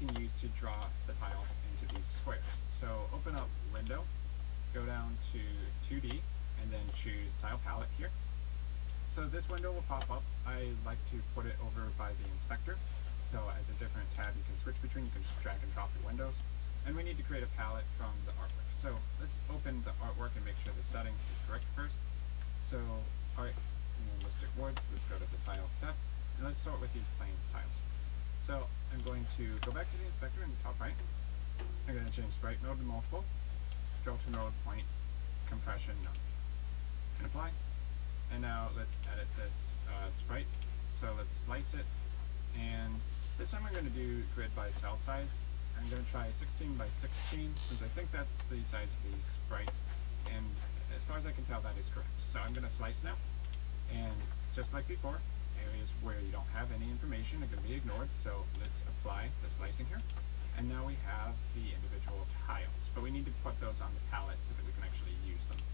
can use to draw the tiles into these squares. So open up Window, go down to 2D, and then choose Tile Palette here. So this window will pop up. I like to put it over by the inspector. So as a different tab you can switch between, you can just drag and drop your windows. And we need to create a palette from the artwork. So let's open the artwork and make sure the settings is correct first. So art, Mystic Woods, let's go to the tile sets, and let's start with these plains tiles. So I'm going to go back to the inspector in the top right. I'm going to change sprite mode to multiple, filter mode point, compression none, and apply. And now let's edit this sprite. So let's slice it, and this time I'm going to do grid by cell size. I'm going to try 16 by 16 since I think that's the size of these sprites, and as far as I can tell that is correct. So I'm going to slice now, and just like before, areas where you don't have any information are going to be ignored. So let's apply the slicing here, and now we have the individual tiles, but we need to put those on the palette so that we can actually use them.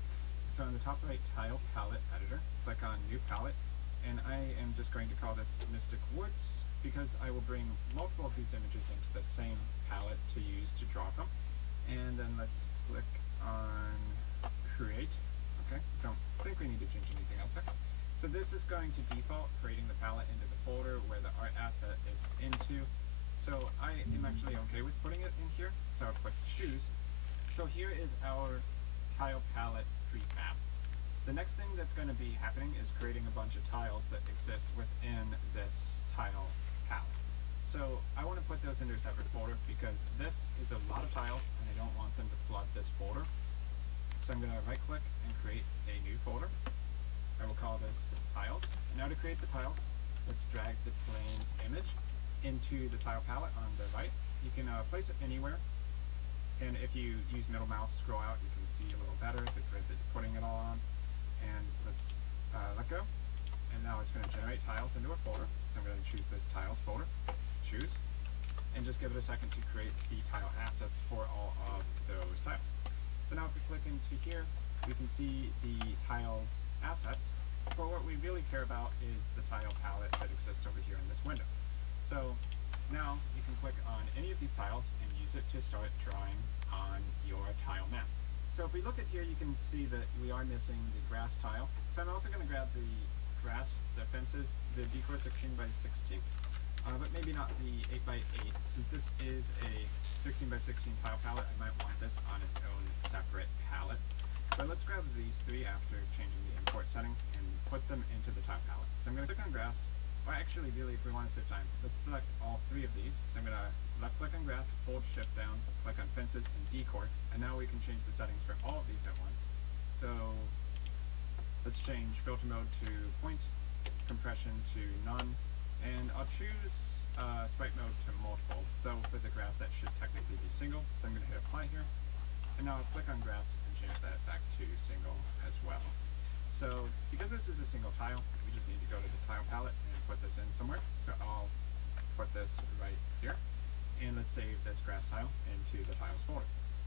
So in the top right tile palette editor, click on new palette, and I am just going to call this Mystic Woods because I will bring multiple of these images into the same palette to use to draw from. And then let's click on create. Okay, don't think we need to change anything else there. So this is going to default creating the palette into the folder where the art asset is into. So I am actually okay with putting it in here, so I'll click choose. So here is our tile palette prefab. The next thing that's going to be happening is creating a bunch of tiles that exist within this tile palette. So I want to put those into a separate folder because this is a lot of tiles and I don't want them to flood this folder. So I'm going to right click and create a new folder. I will call this tiles. And now to create the tiles, let's drag the planes image into the tile palette on the right. You can place it anywhere. And if you use middle mouse, scroll out, you can see a little better the grid that you're putting it all on. And let's let go. And now it's going to generate tiles into a folder. So I'm going to choose this tiles folder, choose, and just give it a second to create the tile assets for all of those tiles. So now if we click into here, we can see the tiles assets. But what we really care about is the tile palette that exists over here in this window. So now you can click on any of these tiles and use it to start drawing on your tile map. So if we look at here, you can see that we are missing the grass tile. So I'm also going to grab the grass, the fences, the decor 16 by 16, but maybe not the 8 by 8. Since this is a 16 by 16 tile palette, I might want this on its own separate palette. But let's grab these three after changing the import settings and put them into the tile palette. So I'm going to click on grass. Or actually, really, if we want to save time, let's select all three of these. So I'm going to left click on grass, hold shift down, click on fences and decor, and now we can change the settings for all of these at once. So let's change filter mode to point, compression to none, and I'll choose sprite mode to multiple, though for the grass that should technically be single. So I'm going to hit apply here, and now I'll click on grass and change that back to single as well. So because this is a single tile, we just need to go to the tile palette and put this in somewhere. So I'll put this right here, and let's save this grass tile into the tiles folder.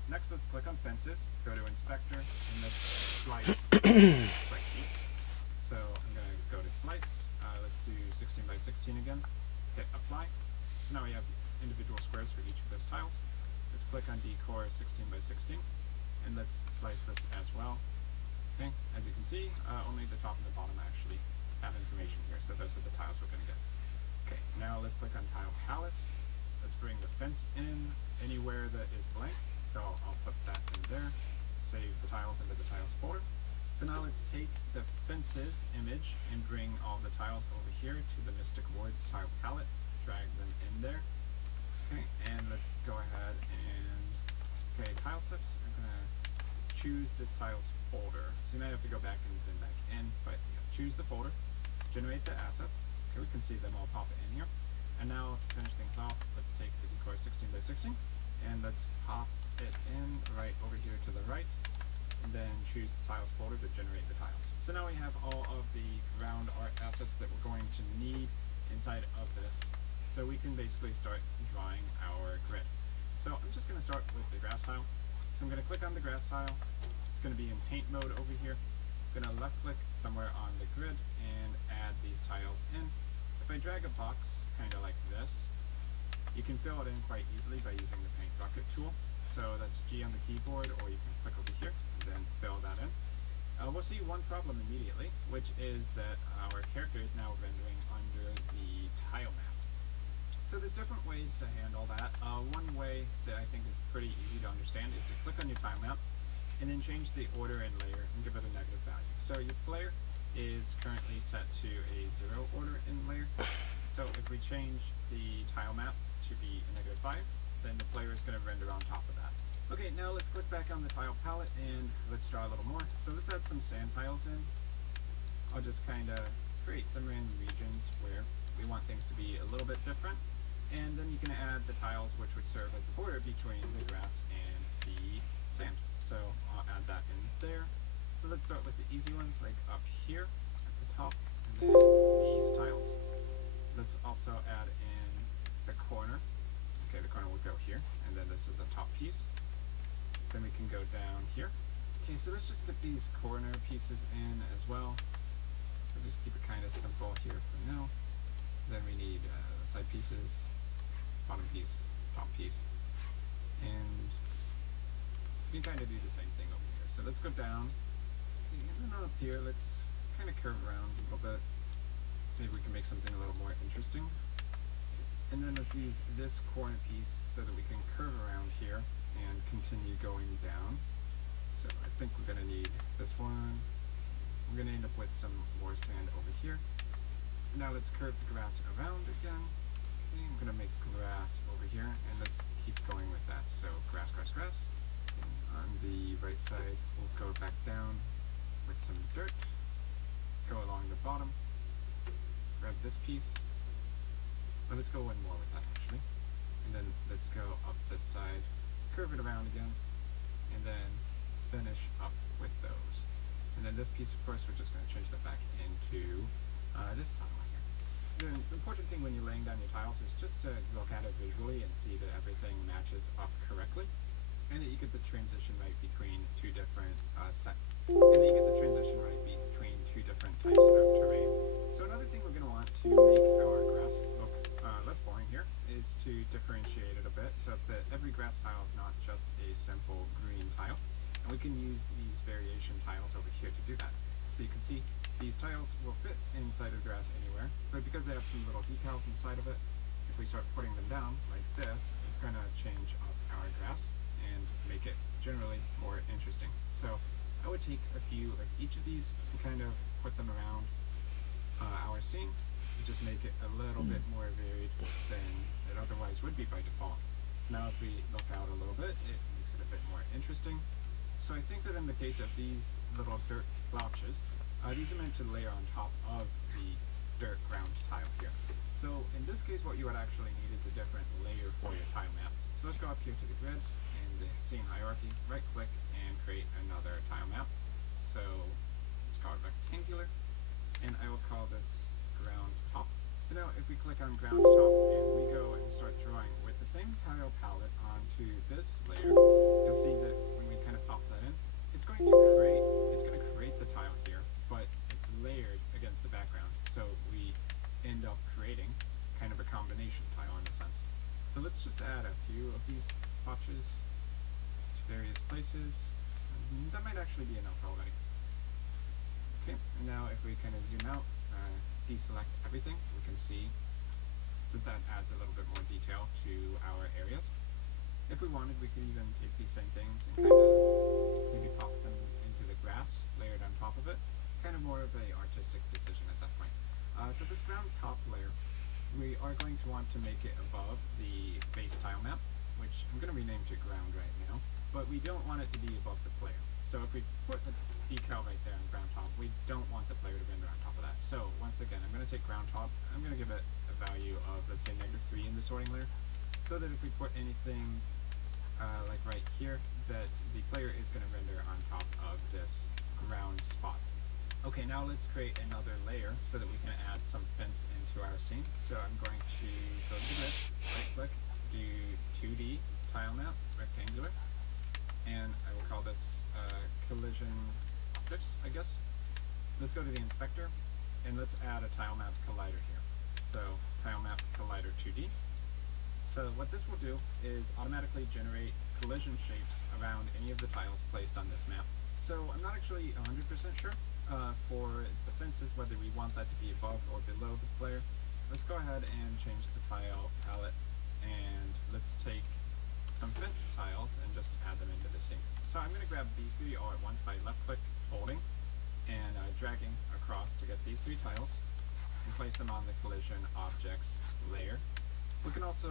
Next, let's click on fences, go to inspector, and let's slice right here. So I'm going to go to slice, let's do 16 by 16 again, hit apply. So now we have individual squares for each of those tiles. Let's click on decor 16 by 16, and let's slice this as well. Okay, as you can see, only the top and the bottom actually have information here, so those are the tiles we're going to get. Okay, now let's click on tile palette. Let's bring the fence in anywhere that is blank, so I'll put that in there, save the tiles into the tiles folder. So now let's take the fences image and bring all the tiles over here to the Mystic Woods tile palette, drag them in there. Okay, and let's go ahead and, okay, tile sets, I'm going to choose this tiles folder. So you might have to go back and then back in, but choose the folder, generate the assets. Okay, we can see them all pop in here. And now to finish things off, let's take the decor 16 by 16 and let's pop it in right over here to the right, and then choose the tiles folder to generate the tiles. So now we have all of the ground art assets that we're going to need inside of this. So we can basically start drawing our grid. So I'm just going to start with the grass tile. So I'm going to click on the grass tile. It's going to be in paint mode over here. I'm going to left click somewhere on the grid and add these tiles in. If I drag a box kind of like this, you can fill it in quite easily by using the paint bucket tool. So that's G on the keyboard, or you can click over here and then fill that in. We'll see one problem immediately, which is that our character is now rendering under the tile map. So there's different ways to handle that. One way that I think is pretty easy to understand is to click on your tile map and then change the order and layer and give it a negative value. So your player is currently set to a 0 order in layer. So if we change the tile map to be a -5, then the player is going to render on top of that. Okay, now let's click back on the tile palette and let's draw a little more. So let's add some sand tiles in. I'll just kind of create some random regions where we want things to be a little bit different. And then you can add the tiles which would serve as the border between the grass and the sand. So I'll add that in there. So let's start with the easy ones, like up here at the top, and then these tiles. Let's also add in the corner. Okay, the corner will go here, and then this is a top piece. Then we can go down here. Okay, so let's just get these corner pieces in as well. We'll just keep it kind of simple here for now. Then we need side pieces, bottom piece, top piece, and we can kind of do the same thing over here. So let's go down, and then up here, let's kind of curve around a little bit. Maybe we can make something a little more interesting. And then let's use this corner piece so that we can curve around here and continue going down. So I think we're going to need this one. We're going to end up with some more sand over here. Now let's curve the grass around again. Okay, I'm going to make grass over here, and let's keep going with that. So grass, grass, grass. And on the right side, we'll go back down with some dirt. Go along the bottom. Grab this piece. Let's go one more with that actually. And then let's go up this side, curve it around again, and then finish up with those. And then this piece, of course, we're just going to change that back into this tile here. The important thing when you're laying down your tiles is just to look at it visually and see that everything matches up correctly, and that you get the transition right between two different types of terrain. So another thing we're going to want to make our grass look less boring here is to differentiate it a bit so that every grass tile is not just a simple green tile. And we can use these variation tiles over here to do that. So you can see these tiles will fit inside of grass anywhere, but because they have some little decals inside of it, if we start putting them down like this, it's going to change up our grass and make it generally more interesting. So I would take a few of each of these and kind of put them around our scene and just make it a little bit more varied than it otherwise would be by default. So now if we look out a little bit, it makes it a bit more interesting. So I think that in the case of these little dirt blotches, these are meant to layer on top of the dirt ground tile here. So in this case, what you would actually need is a different layer for your tile map. So let's go up here to the grid and the scene hierarchy, right click and create another tile map. So let's call it rectangular, and I will call this ground top. So now if we click on ground top and we go and start drawing with the same tile palette onto this layer, you'll see that when we kind of pop that in, it's going to create the tile here, but it's layered against the background. So we end up creating kind of a combination tile in a sense. So let's just add a few of these spotches to various places. That might actually be enough already. Okay, and now if we kind of zoom out, deselect everything, we can see that adds a little bit more detail to our areas. If we wanted, we could even take these same things and kind of maybe pop them into the grass layered on top of it. Kind of more of a artistic decision at that point. So this ground top layer, we are going to want to make it above the base tile map, which I'm going to rename to ground right now, but we don't want it to be above the player. So if we put a decal right there on ground top, we don't want the player to render on top of that. So once again, I'm going to take ground top, I'm going to give it a value of, let's say, -3 in the sorting layer, so that if we put anything like right here, that the player is going to render on top of this ground spot. Okay, now let's create another layer so that we can add some fence into our scene. So I'm going to go to the grid, right click, do 2D tile map, rectangular, and I will call this collision objects, I guess. Let's go to the inspector, and let's add a tile map collider here. So tile map collider 2D. So what this will do is automatically generate collision shapes around any of the tiles placed on this map. So I'm not actually 100% sure for the fences whether we want that to be above or below the player. Let's go ahead and change the tile palette, and let's take some fence tiles and just add them into the scene. So I'm going to grab these three all at once by left click holding and dragging across to get these three tiles and place them on the collision objects layer. We can also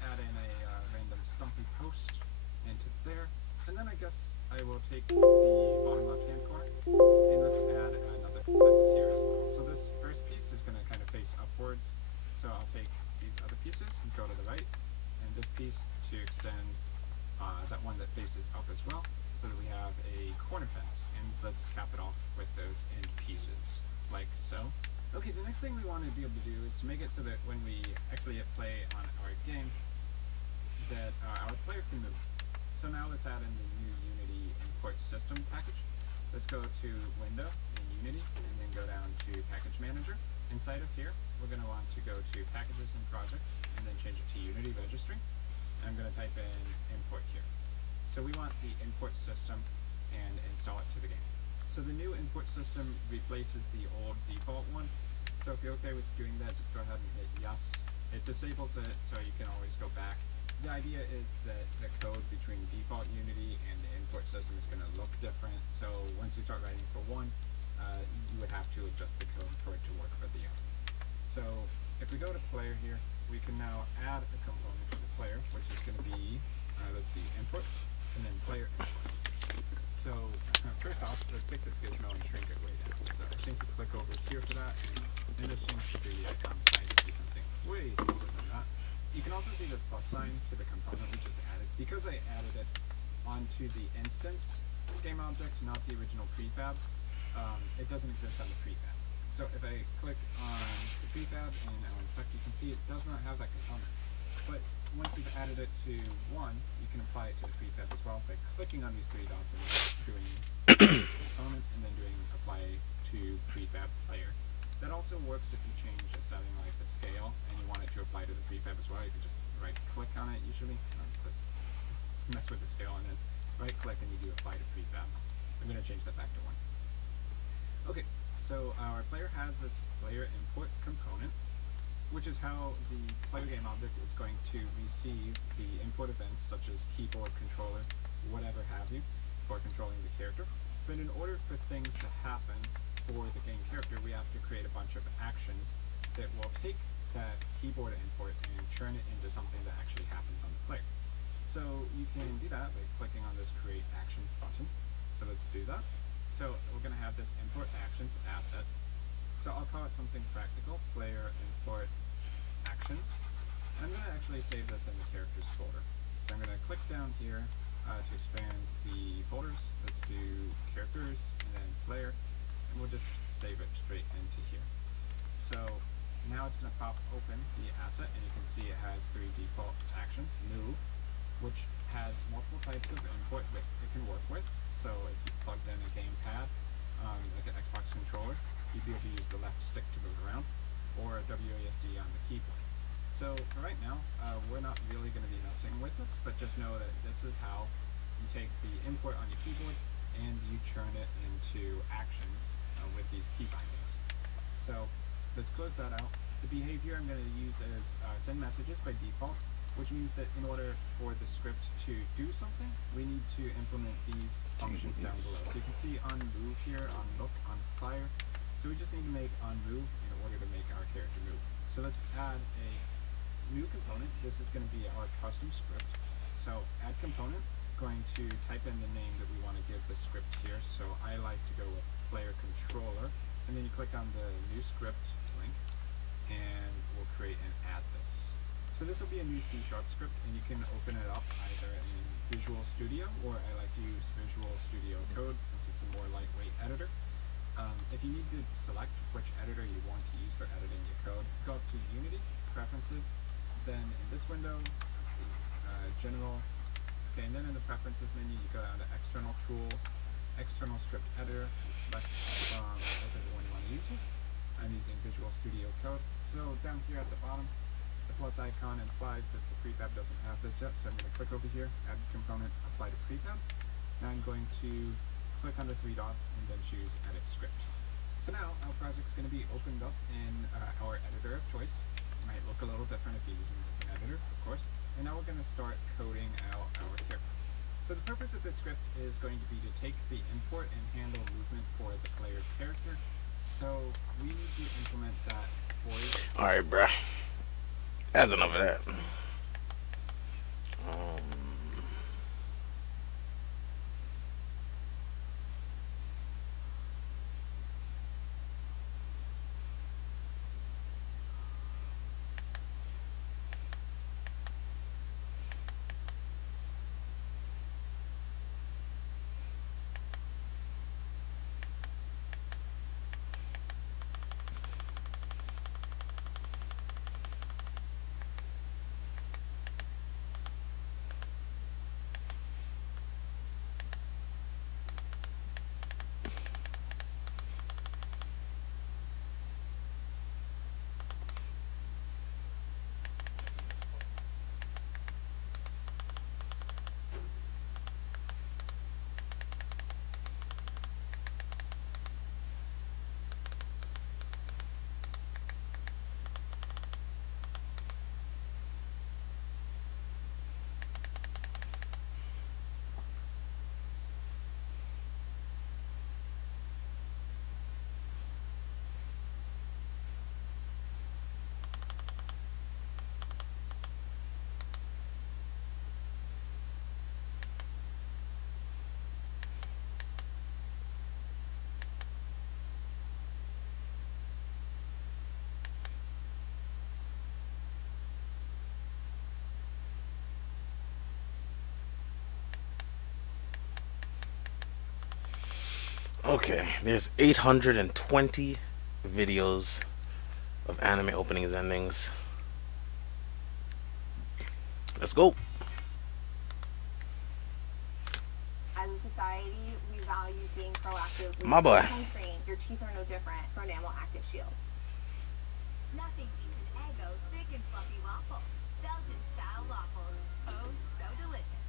add in a random stumpy post into there, and then I guess I will take the bottom left hand corner and let's add another fence here as well. So this first piece is going to kind of face upwards, so I'll take these other pieces and go to the right, and this piece to extend that one that faces up as well, so that we have a corner fence, and let's cap it off with those end pieces, like so. Okay, the next thing we want to be able to do is to make it so that when we actually hit play on our game, that our player can move. So now let's add in the new Unity import system package. Let's go to Window in Unity, and then go down to Package Manager. Inside of here, we're going to want to go to Packages and Project, and then change it to Unity Registry. I'm going to type in import here. So we want the import system and install it to the game. So the new import system replaces the old default one. So if you're okay with doing that, just go ahead and hit yes. It disables it, so you can always go back. The idea is that the code between default Unity and the import system is going to look different. So once you start writing for one, you would have to adjust the code for it to work for the other. So if we go to player here, we can now add a component to the player, which is going to be, let's see, import, and then player import. So first off, let's take this gizmo and shrink it way down. So I think you click over here for that, and this changes the icon size to be something way smaller than that. You can also see this plus sign to the component we just added. Because I added it onto the instanced game object, not the original prefab, it doesn't exist on the prefab. So if I click on the prefab and I'll inspect, you can see it does not have that component. But once you've added it to one, you can apply it to the prefab as well by clicking on these three dots and doing component and then doing apply to prefab player. That also works if you change a setting like the scale and you want it to apply to the prefab as well. You can just right click on it usually. Let's mess with the scale and then right click and you do apply to prefab. So I'm going to change that back to 1. Okay, so our player has this player import component, which is how the player game object is going to receive the import events such as keyboard, controller, whatever have you, for controlling the character. But in order for things to happen for the game character, we have to create a bunch of actions that will take that keyboard import and turn it into something that actually happens on the player. So you can do that by clicking on this Create Actions button. So let's do that. So we're going to have this import actions asset. So I'll call it something practical, player import actions. I'm going to actually save this in the characters folder. So I'm going to click down here to expand the folders. Let's do characters and then player, and we'll just save it straight into here. So now it's going to pop open the asset, and you can see it has 3 default actions. Move, which has multiple types of input that it can work with. So if you plugged in a gamepad, like an Xbox controller, you'd be able to use the left stick to move around, or a WASD on the keyboard. So for right now, we're not really going to be messing with this, but just know that this is how you take the import on your keyboard and you turn it into actions with these key bindings. So let's close that out. The behavior I'm going to use is send messages by default, which means that in order for the script to do something, we need to implement these functions down below. So you can see on move here, on look, on fire. So we just need to make on move in order to make our character move. So let's add a new component. This is going to be our custom script. So add component, going to type in the name that we want to give the script here. So I like to go with player controller, and then you click on the new script link, and we'll create and add this. So this will be a new C# script, and you can open it up either in Visual Studio, or I like to use Visual Studio Code since it's a more lightweight editor. If you need to select which editor you want to use for editing your code, go up to Unity, Preferences, then in this window, let's see, General, okay, and then in the Preferences menu, you go down to External Tools, External Script Editor, and select whichever one you want to use here. I'm using Visual Studio Code. So down here at the bottom, the plus icon implies that the prefab doesn't have this yet, so I'm going to click over here, add component, apply to prefab. Now I'm going to click on the three dots and then choose edit script. So now our project's going to be opened up in our editor of choice. It might look a little different if you're using a different editor, of course. And now we're going to start coding out our character. So the purpose of this script is going to be to take the import and handle movement for the player character. So we need to implement that for you. Alright, bruh. That's enough of that. Okay, there's 820 videos of anime openings and endings. Let's go. As a society, we value being proactive. My boy. Sunscreen. Your teeth are no different. Pronamel Active Shield. Nothing beats an Eggo thick and fluffy waffle. Belgian style waffles. Oh, so delicious.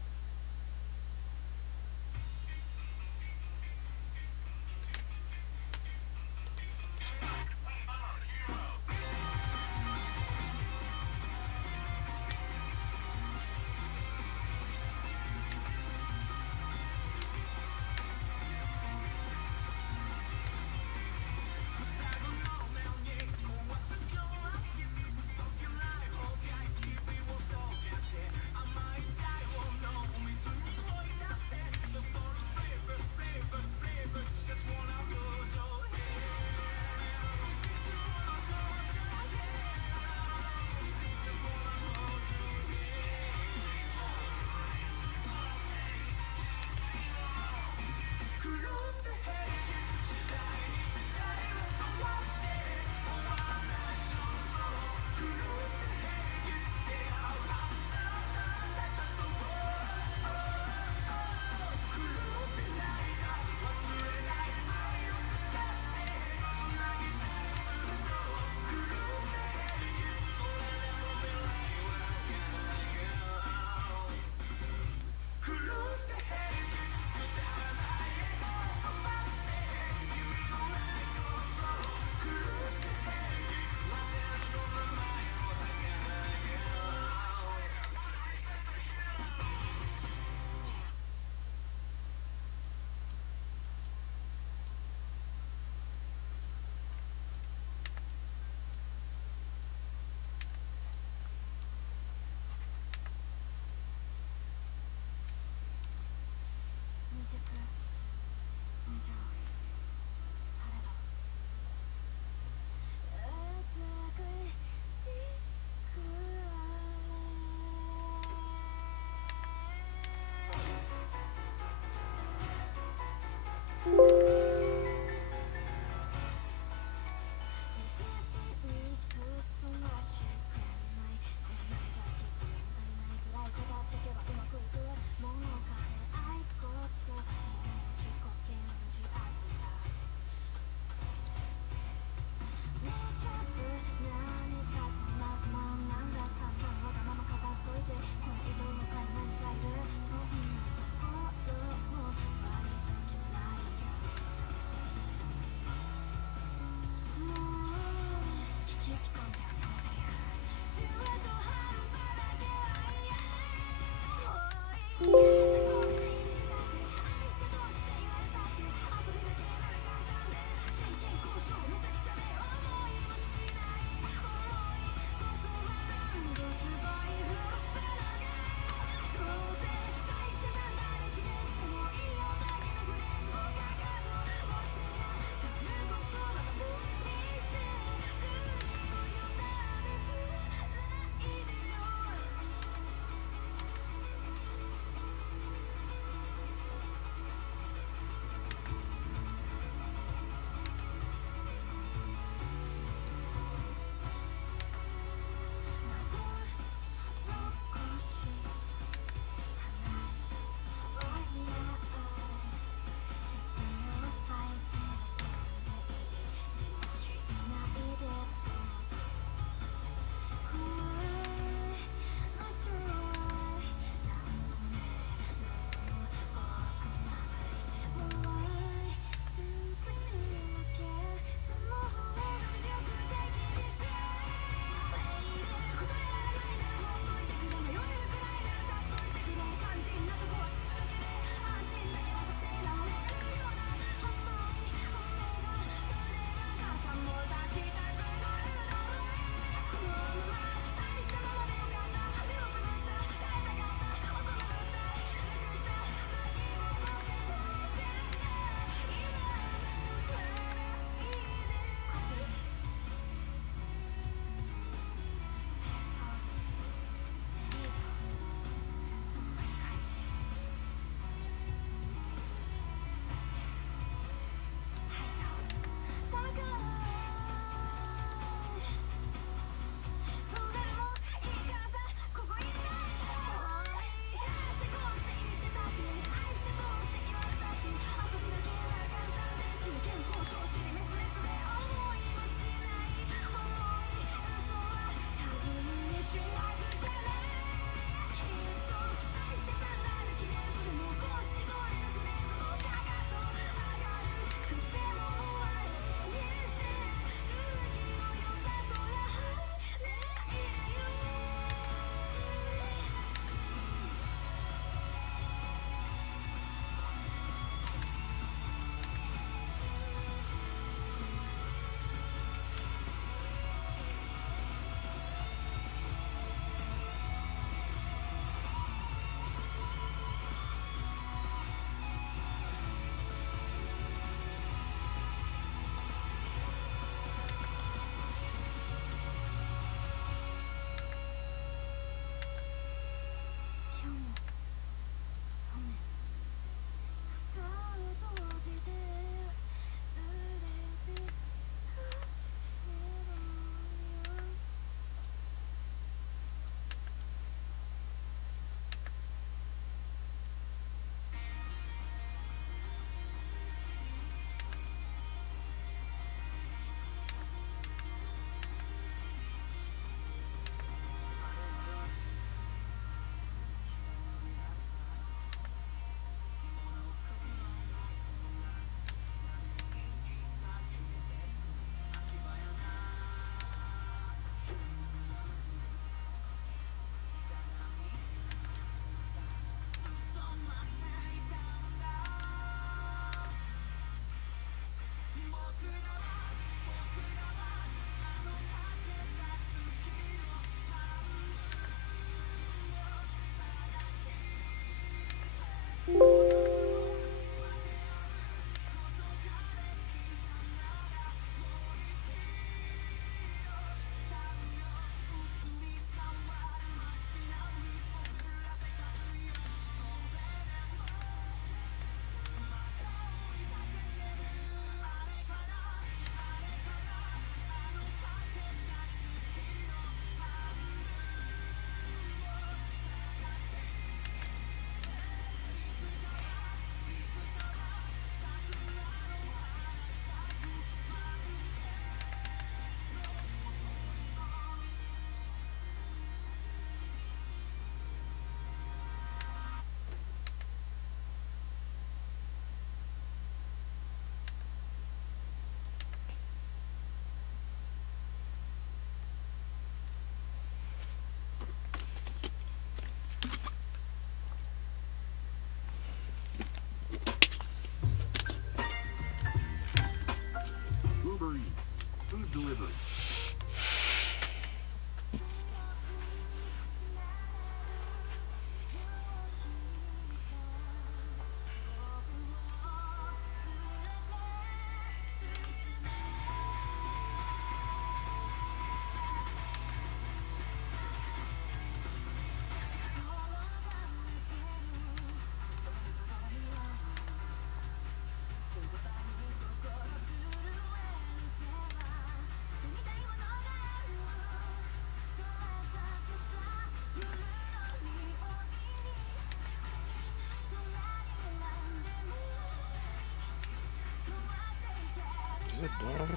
Is it done?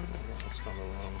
It's kind of long.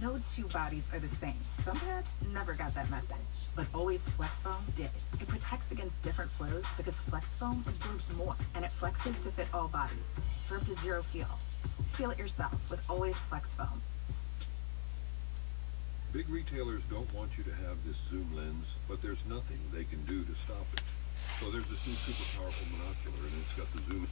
No two bodies are the same. Some pads never got that message, but Always Flex Foam did. It protects against different flows because Flex Foam absorbs more, and it flexes to fit all bodies for up to zero feel. Feel it yourself with Always Flex Foam. Big retailers don't want you to have this zoom lens, but there's nothing they can do to stop it. So there's this new super powerful monocular, and it's got the zoom.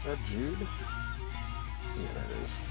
Is that Jude? Yeah, it is.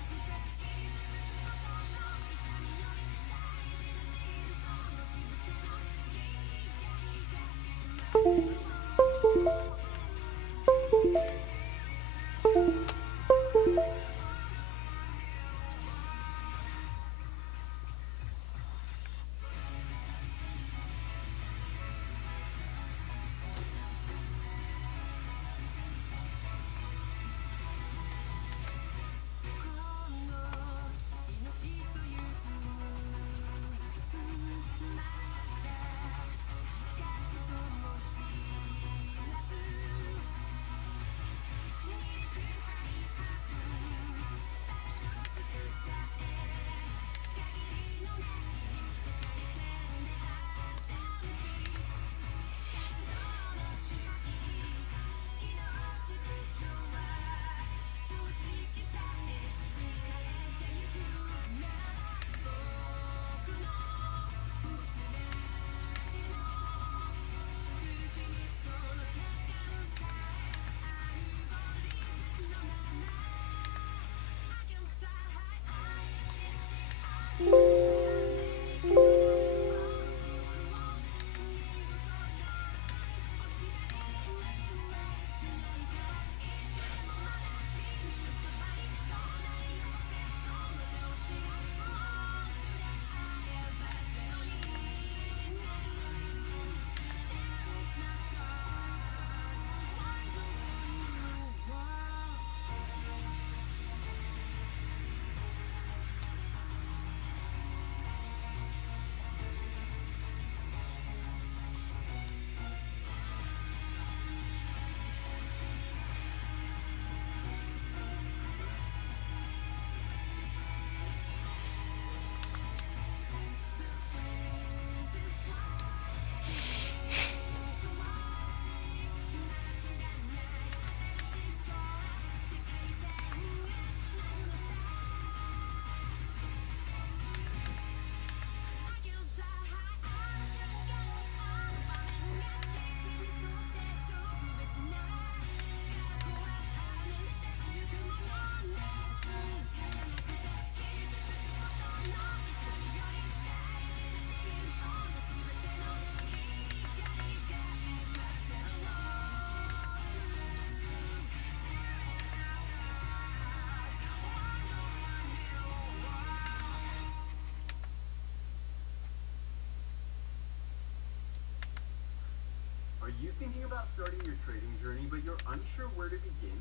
Are you thinking about starting your trading journey, but you're unsure where to begin?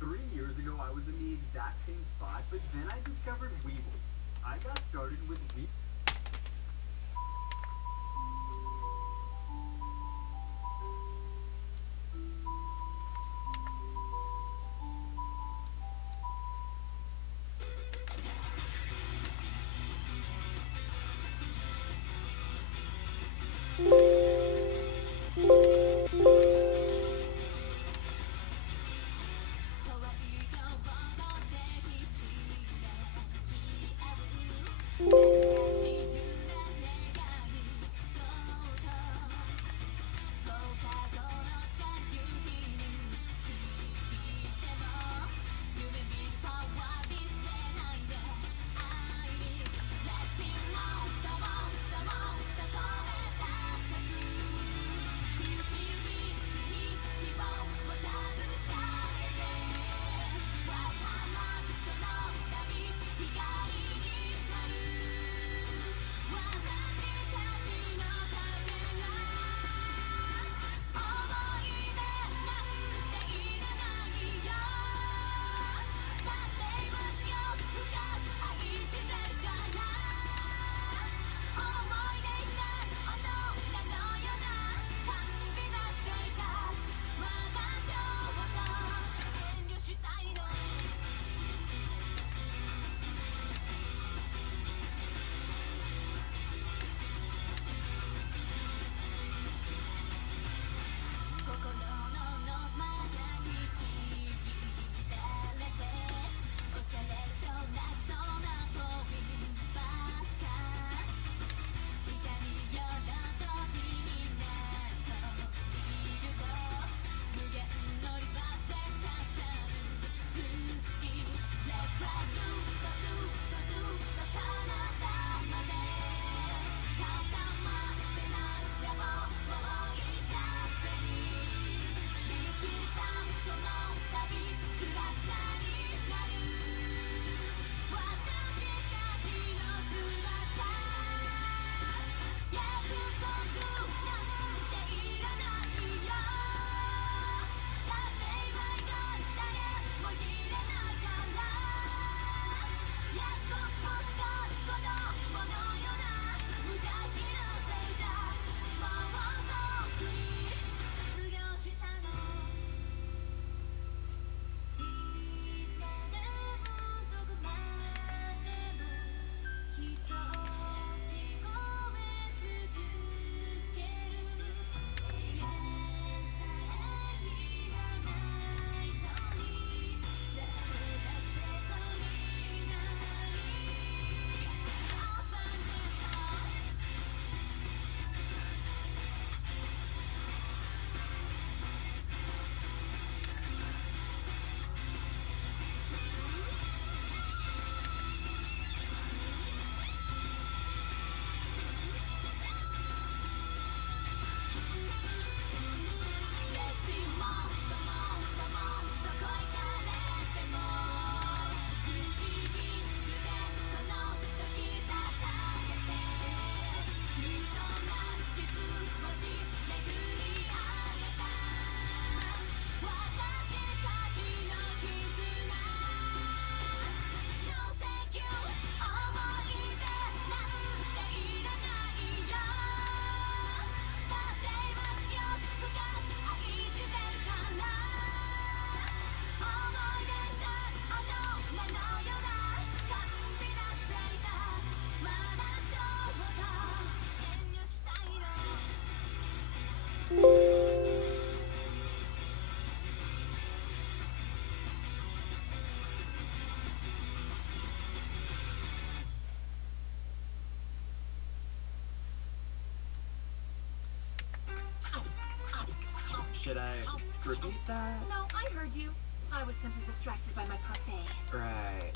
3 years ago, I was in the exact same spot, but then I discovered Weebly. I got started with Weebly. Should I repeat that? No, I heard you. I was simply distracted by my parfait. Right.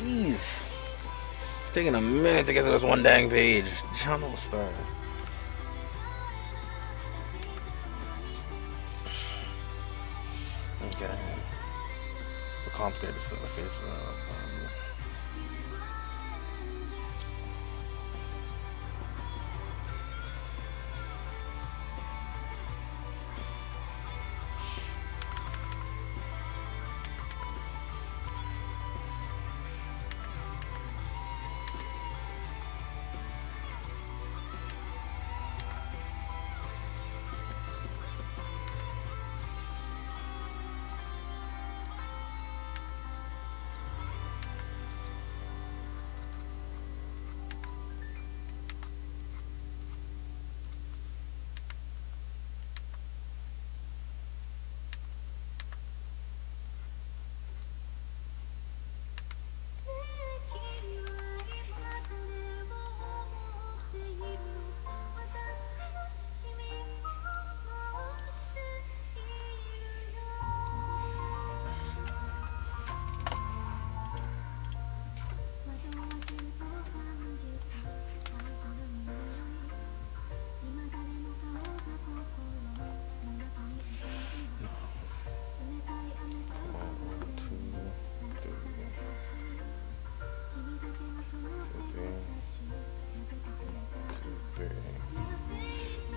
Jeez. It's taking a minute to get to this one dang page. John Star. Okay. The complicated stuff is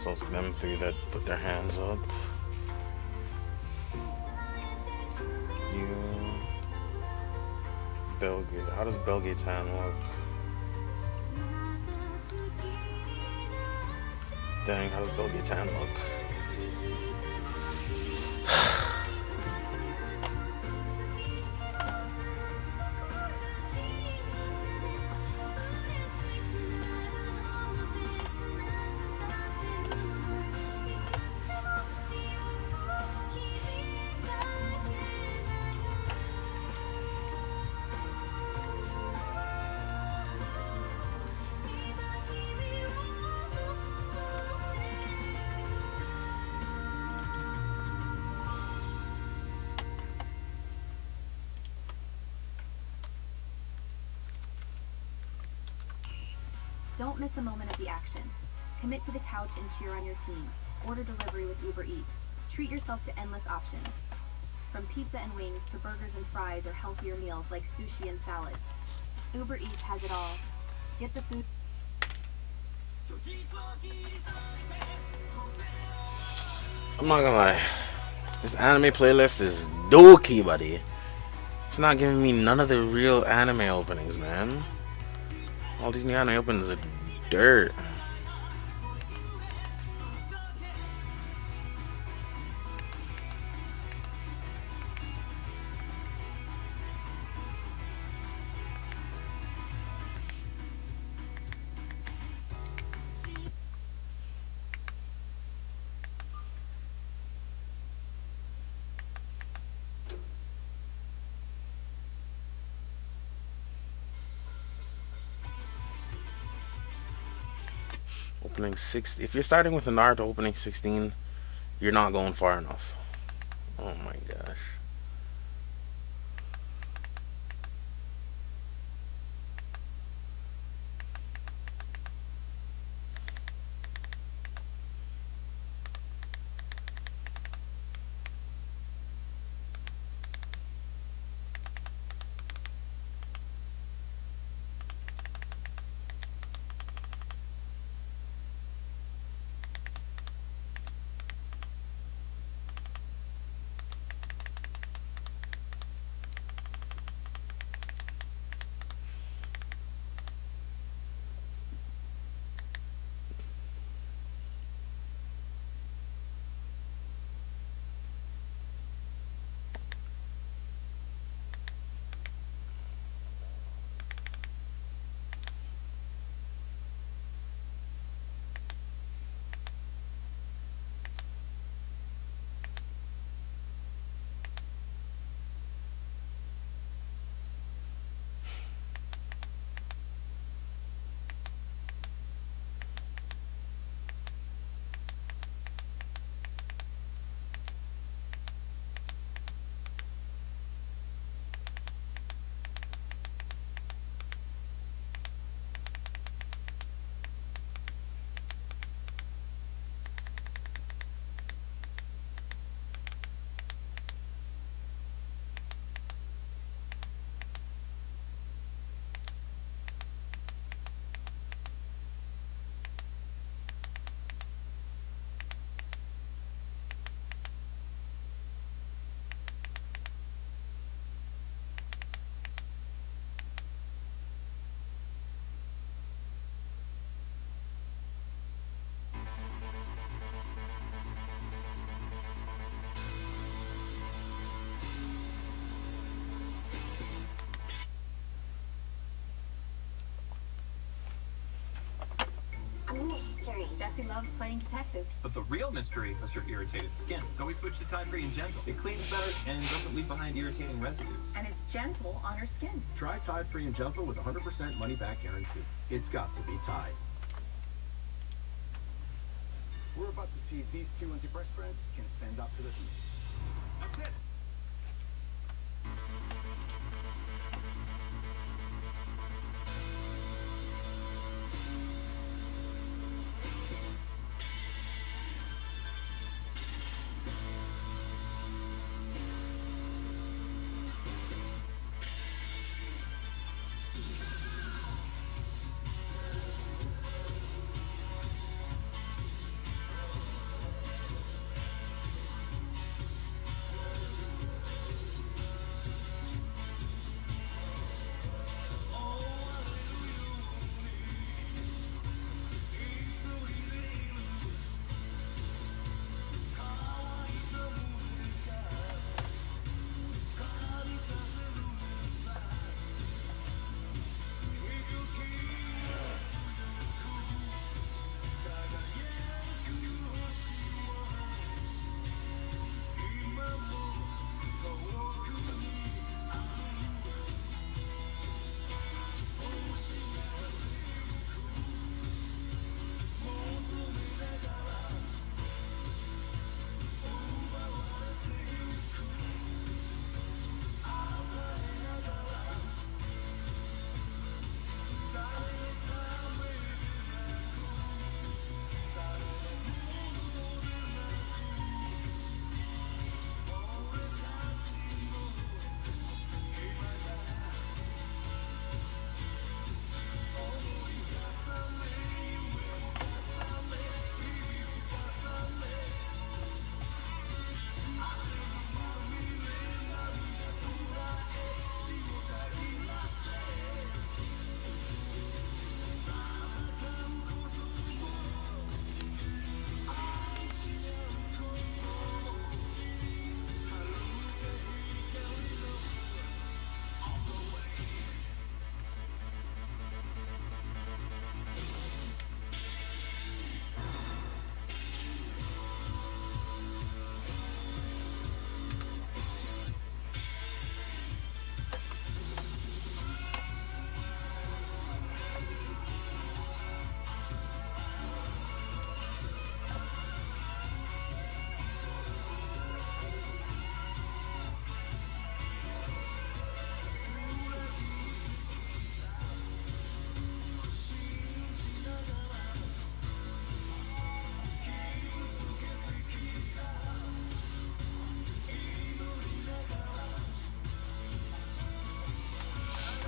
so it's them three that put their hands up. You Belgate. How does Belgate's hand look? Dang, how does Belgate's hand look? Don't miss a moment of the action. Commit to the couch and cheer on your team. Order delivery with Uber Eats. Treat yourself to endless options. From pizza and wings to burgers and fries or healthier meals like sushi and salads. Uber Eats has it all. Get the food. I'm not gonna lie. This anime playlist is dookie, buddy. It's not giving me none of the real anime openings, man. All these new anime openings are dirt. Opening 60. If you're starting with a Naruto opening 16, you're not going far enough. Oh my gosh. mystery. Jesse loves playing detective. But the real mystery was her irritated skin. So we switched to Tide Free and Gentle. It cleans better and doesn't leave behind irritating residues. And it's gentle on her skin. Try Tide Free and Gentle with 100% money back guarantee. It's got to be Tide. We're about to see if these two antiperspirants can stand up to the heat. That's it.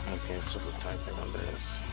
Okay, so the typing on this.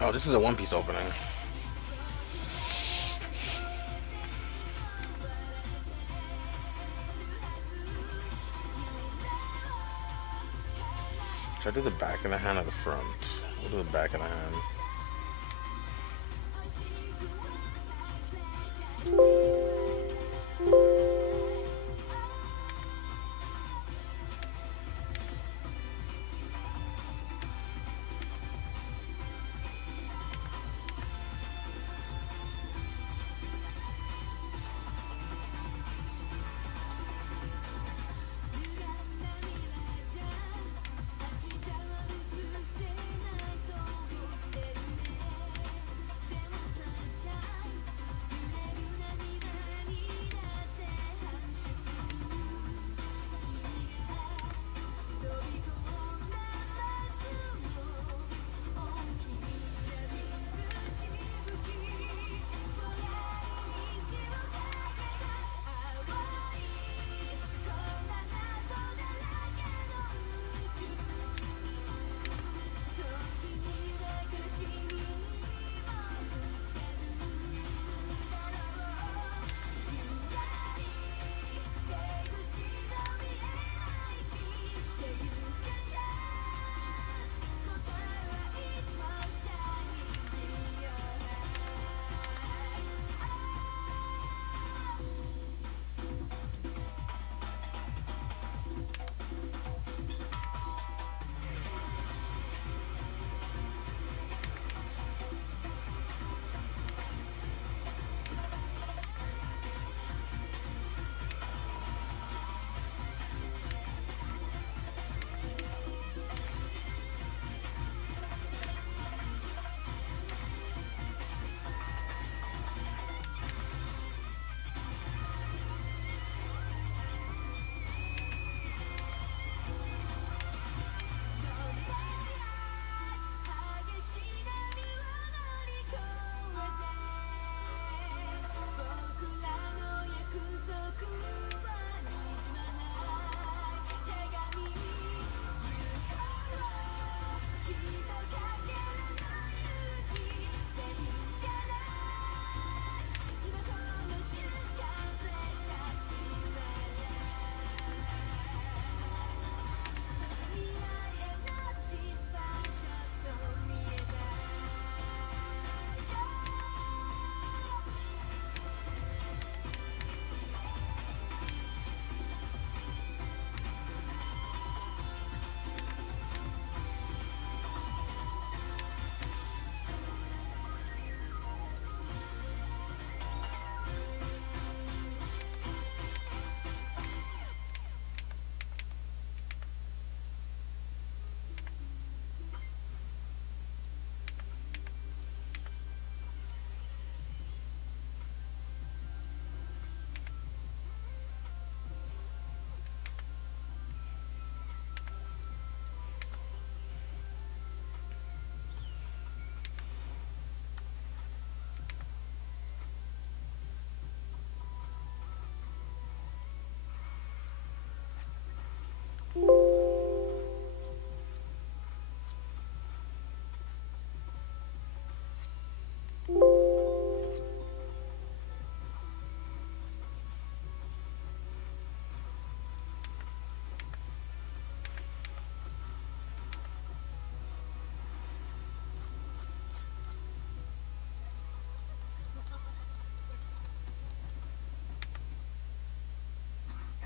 Oh, this is a One Piece opening. Should I do the back of the hand or the front? We'll do the back of the hand.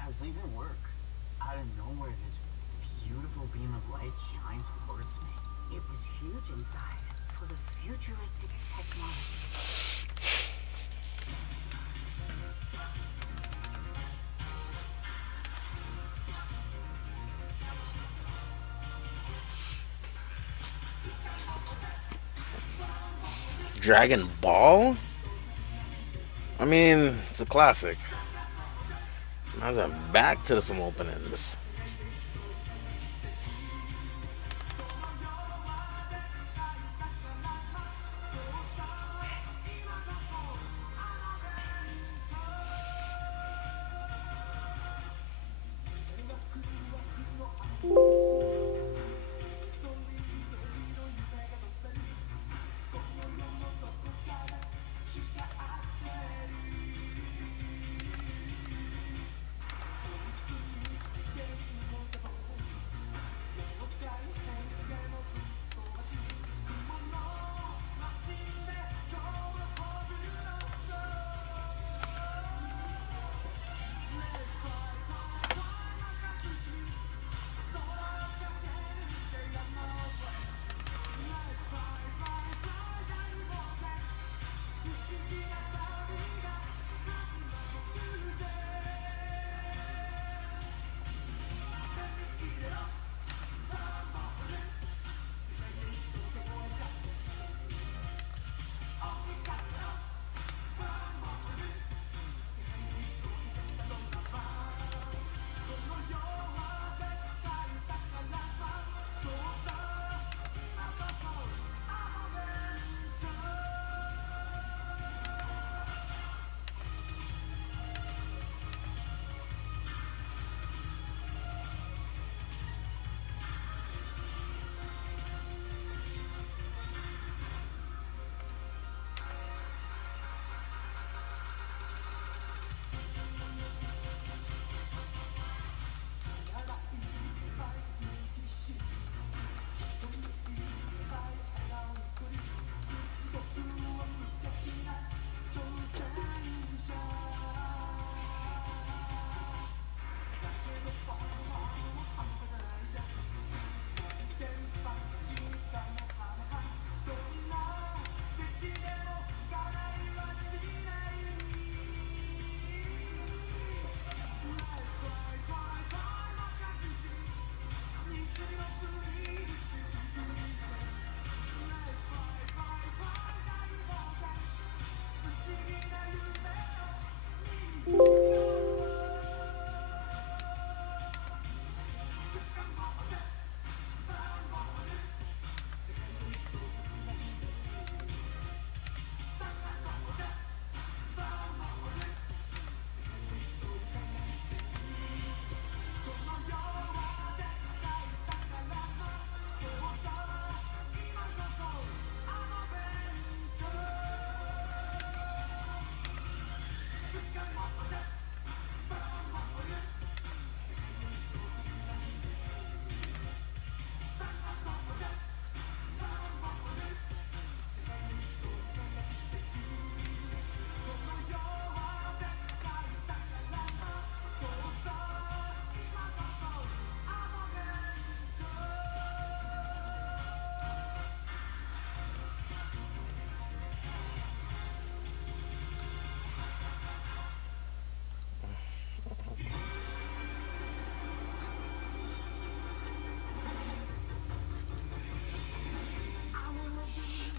I was leaving work. Out of nowhere, this beautiful beam of light shined towards me. It was huge inside, full of futuristic technology. Dragon Ball? I mean, it's a classic. I was back to some openings.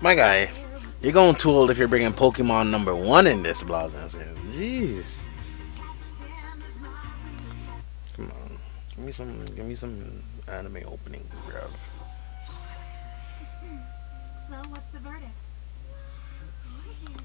My guy, you're going too old if you're bringing Pokemon #1 in this Blazon series. Jeez. Come on. Give me some anime openings, bro. So what's the verdict? Gorgeous.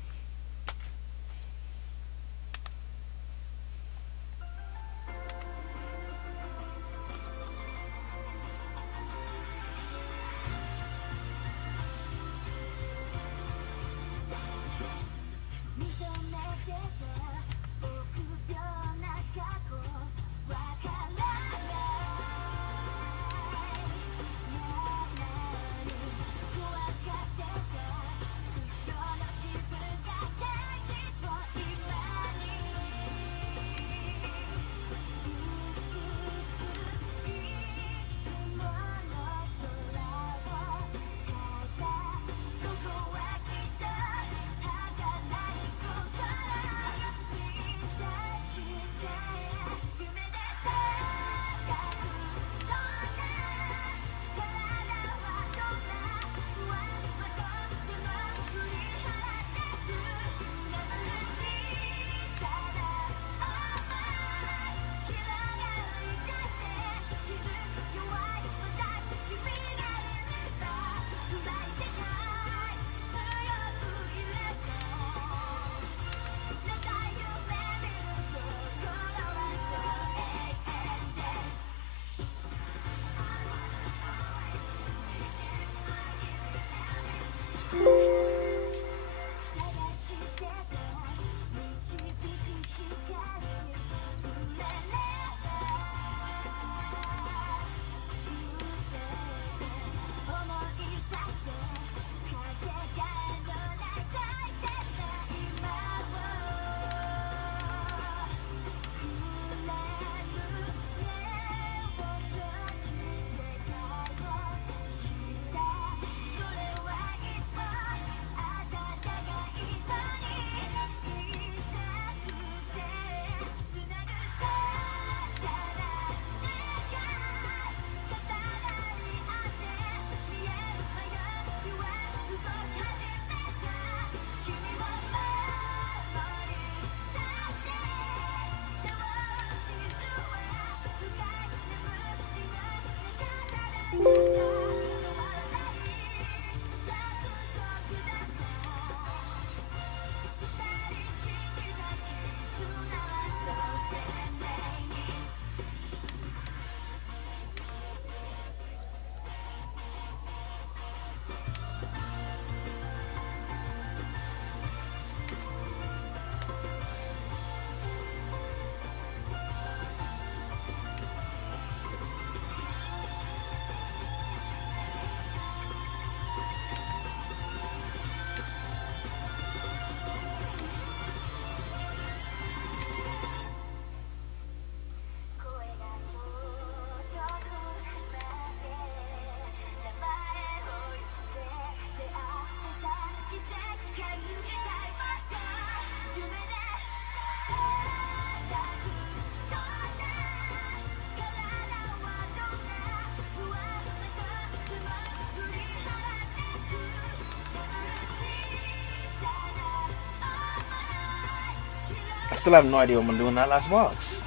I still have no idea what I'm doing in that last box.